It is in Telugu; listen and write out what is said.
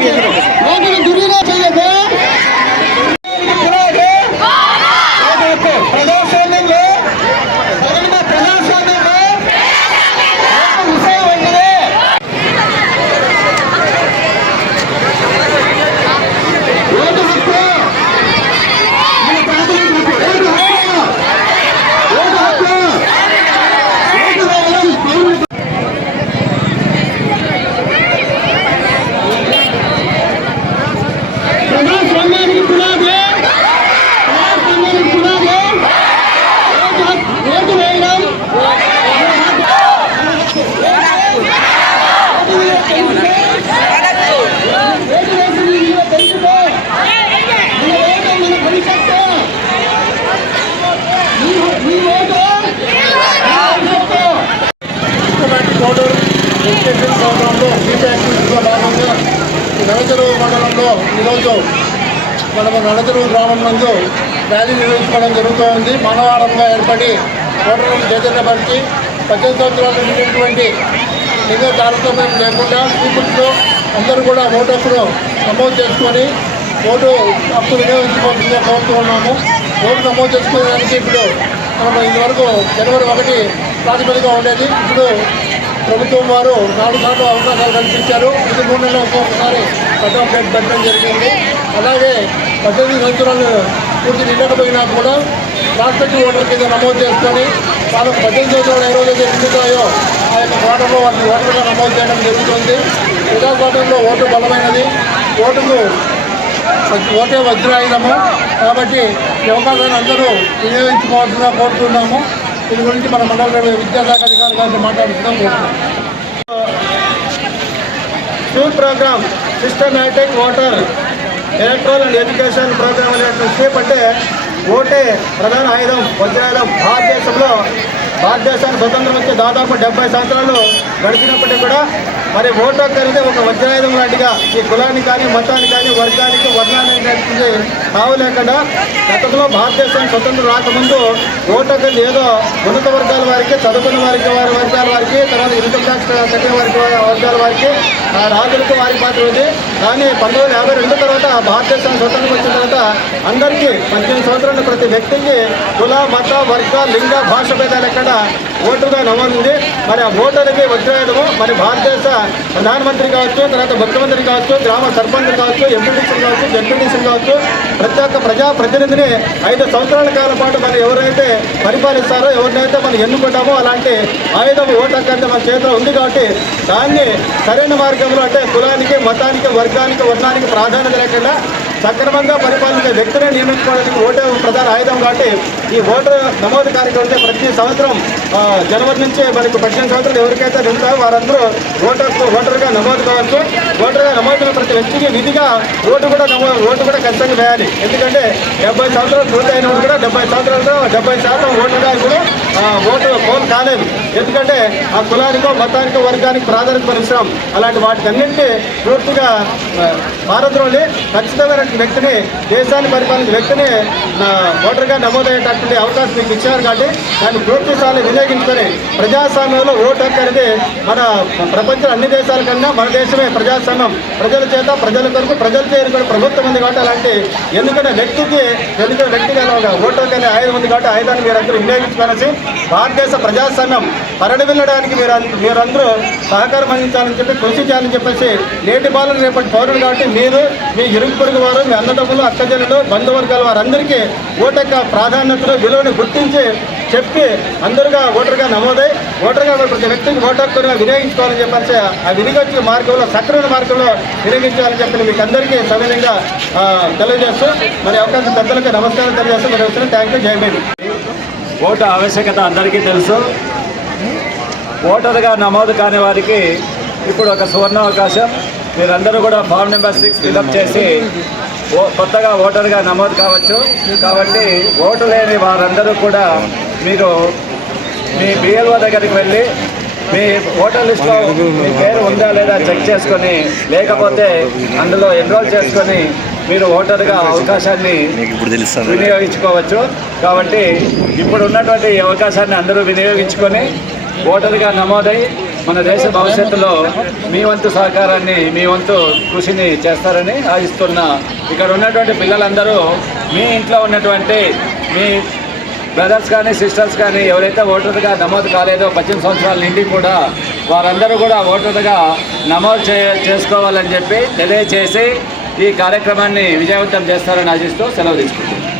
¡Gracias! స్టేషన్ ప్రాంతంలో ఫీట్ యాక్టివిటీలో భాగంగా నడచెరువు మండలంలో ఈరోజు మనము నడచెరువు గ్రామం నందు ర్యాలీ నిర్వహించుకోవడం జరుగుతూ ఉంది మానవారంగా ఏర్పడి ఓటర్లను చైతన్యపరిచి పద్దెనిమిది సంవత్సరాలు నిండినటువంటి లింగ తారతమ్యం లేకుండా పీపుల్స్లో అందరూ కూడా ఓటు హక్కును నమోదు చేసుకొని ఓటు హక్కు వినియోగించుకోవాల్సిందిగా కోరుతున్నాము ఓటు నమోదు చేసుకోవడానికి ఇప్పుడు మనం ఇంతవరకు జనవరి ఒకటి ప్రాతిపదికగా ఉండేది ఇప్పుడు ప్రభుత్వం వారు నాలుగు సార్లు అవకాశాలు కల్పించారు. ప్రతి మూడు నెలల ఒక్కొక్కసారి కట్ డేట్ పెట్టడం జరిగింది. అలాగే పద్దెనిమిది సంవత్సరాలు పూర్తి నిండకపోయినా కూడా ప్రాస్పెక్టివ్ ఓటర్ కింద నమోదు చేసుకొని వాళ్ళకు పద్దెనిమిది సంవత్సరాలు ఏ రోజైతే నిండుతాయో ఆ యొక్క ఓటర్లో వాళ్ళని ఓటర్గా నమోదు చేయడం జరుగుతుంది. ప్రజాస్వామ్యంలో ఓటు బలమైనది. ఓటుకు ఓటే వజ్రాయుధము. కాబట్టి ఈ అవకాశాన్ని అందరూ వినియోగించుకోవాల్సిందిగా కోరుతున్నాము. దీని గురించి మన మండల విద్యాశాఖ అధికారులు గారితో మాట్లాడుతున్నాం. School program systematic water electoral and education program అనేటువంటి చేపట్టే అంటే ఓటే ప్రధాన ఆయుధం వజ్రాయుధం భారతదేశంలో భారతదేశాన్ని స్వతంత్రం వచ్చి దాదాపు డెబ్బై సంవత్సరాలు గడిచినప్పటికీ కూడా మరి ఓటు హక్కు అనేది ఒక వజ్రాయుధం లాంటిగా ఈ కులాన్ని కానీ మతాన్ని కానీ వర్గానికి వర్ణానికి తావు లేకుండా గతంలో భారతదేశం స్వతంత్రం రాకముందు ఓటు అనేది ఏదో ఉన్నత వర్గాల వారికి చదువుకున్న వారికి వారి వర్గాల వారికి తర్వాత ఇన్కమ్ ట్యాక్స్ కట్టిన వారికి వర్గాల వారికి ఆ రాజులకు వారి పాత్ర ఉంది. కానీ పంతొమ్మిది వందల యాభై రెండు తర్వాత భారతదేశం స్వతంత్రం వచ్చిన తర్వాత అందరికీ పద్దెనిమిది సంవత్సరాల ప్రతి వ్యక్తికి కుల మత వర్గ లింగ భాష భేదాలు ఎక్కడ ఓటుగా నమోదింది. మరి ఆ ఓటర్కి వజ్రాయుధము మరి భారతదేశ ప్రధానమంత్రి కావచ్చు తర్వాత ముఖ్యమంత్రి కావచ్చు గ్రామ సర్పంచ్ కావచ్చు ఎంపీటీసీలు కావచ్చు జడ్పీటీసీలు కావచ్చు ప్రతి ఒక్క ప్రజా ప్రతినిధిని ఐదు సంవత్సరాల కాలం పాటు మనం ఎవరైతే పరిపాలిస్తారో ఎవరినైతే మనం ఎన్నుకుంటామో అలాంటి ఆయుధం ఓటు హక్కు మన చేతిలో ఉంది కాబట్టి దాన్ని సరైన మార్గంలో అంటే కులానికి మతానికి వర్గానికి వర్ణానికి ప్రాధాన్యత లేకుండా సక్రమంగా పరిపాలించే వ్యక్తులే నియమించుకోవడానికి ఓటు ప్రధాన ఆయుధం కాబట్టి ఈ ఓటు నమోదు కార్యక్రమం అంటే ప్రతి సంవత్సరం జనవరి నుంచి మనకు పద్దెనిమిది సంవత్సరాలు ఎవరికైతే నింపుతారో వారందరూ ఓటర్ ఓటర్గా నమోదు కావచ్చు ఓటర్గా నమోదు ప్రతి వ్యక్తికి విధిగా ఓటు కూడా నమోదు ఓటు కూడా ఖచ్చితంగా వేయాలి. ఎందుకంటే డెబ్బై సంవత్సరాలు పూర్తయిన వాళ్ళు కూడా డెబ్బై సంవత్సరాలతో డెబ్బై శాతం ఓటర్గా కూడా ఓటు ఫోన్ కాలేదు. ఎందుకంటే ఆ కులానికో మతానికో వర్గానికి ప్రాధాన్యత పరిశ్రమం అలాంటి వాటికన్నింటినీ పూర్తిగా ఆ, భారత్లోని ఖచ్చితమైన వ్యక్తిని దేశాన్ని పరిపాలించిన వ్యక్తిని ఓటర్గా నమోదయ్యేటటువంటి అవకాశం మీకు ఇచ్చారు కాబట్టి దాన్ని పూర్తి స్థాయిలో వినియోగించుకొని ప్రజాస్వామ్యంలో ఓటు హక్కు అనేది మన ప్రపంచం అన్ని దేశాల కన్నా మన దేశమే ప్రజాస్వామ్యం. ప్రజల చేత ప్రజల కొరకు ప్రజల చేరుకునే ప్రభుత్వం ఉంది కాబట్టి అలాంటి ఎందుకంటే వ్యక్తికి ఎందుకంటే వ్యక్తిగా ఓటు హక్కు అనే ఆయుధం ఉంది కాబట్టి ఆయుధాన్ని మీరందరూ వినియోగించుకోవాల్సి భారతదేశ ప్రజాస్వామ్యం పరడి వెళ్ళడానికి మీరు మీరందరూ సహకారం అందించాలని చెప్పి కృషి చేయాలని చెప్పేసి నేటి బాలను రేపటి పౌరులు కాబట్టి మీరు మీ ఇరుగు పొరుగు వారు మీ అన్నదమ్ములు అక్కజనులు బంధువర్గాల వారందరికీ ఓటు ప్రాధాన్యతను విలువను గుర్తించి చెప్పి అందరుగా ఓటర్గా నమోదై ఓటర్గా ప్రతి వ్యక్తికి ఓటు వినియోగించుకోవాలని చెప్పాల్సి ఆ వినియోగించే మార్గంలో సక్రమైన మార్గంలో వినియోగించాలని చెప్పి మీకు అందరికీ సవినయంగా తెలియజేస్తూ మరి అవకాశం పెద్దలకు నమస్కారం తెలియజేస్తూ మరి వచ్చిన థ్యాంక్ యూ జై ఓటు ఆవశ్యకత అందరికీ తెలుసు. ఓటర్గా నమోదు కాని వారికి ఇప్పుడు ఒక సువర్ణ అవకాశం మీరందరూ కూడా ఫామ్ నెంబర్ సిక్స్ ఫిలప్ చేసి కొత్తగా ఓటర్గా నమోదు కావచ్చు. కాబట్టి ఓటు లేని వారందరూ కూడా మీరు మీ బిఎల్ఓ దగ్గరికి వెళ్ళి మీ ఓటర్ లిస్ట్లో మీ పేరు ఉందా లేదా చెక్ చేసుకొని లేకపోతే అందులో ఎన్రోల్ చేసుకొని మీరు ఓటర్గా అవకాశాన్ని వినియోగించుకోవచ్చు. కాబట్టి ఇప్పుడు ఉన్నటువంటి అవకాశాన్ని అందరూ వినియోగించుకొని ఓటర్గా నమోదై మన దేశ భవిష్యత్తులో మీ వంతు సహకారాన్ని మీ వంతు కృషిని చేస్తారని ఆశిస్తున్నా. ఇక్కడ ఉన్నటువంటి పిల్లలందరూ మీ ఇంట్లో ఉన్నటువంటి మీ బ్రదర్స్ కానీ సిస్టర్స్ కానీ ఎవరైతే ఓటర్గా నమోదు కాలేదో పద్దెనిమిది సంవత్సరాల నుండి కూడా వారందరూ కూడా ఓటర్గా నమోదు చే చేసుకోవాలని చెప్పి తెలియజేసి ఈ కార్యక్రమాన్ని విజయవంతం చేస్తారని ఆశిస్తూ సెలవు తీసుకుంటున్నాను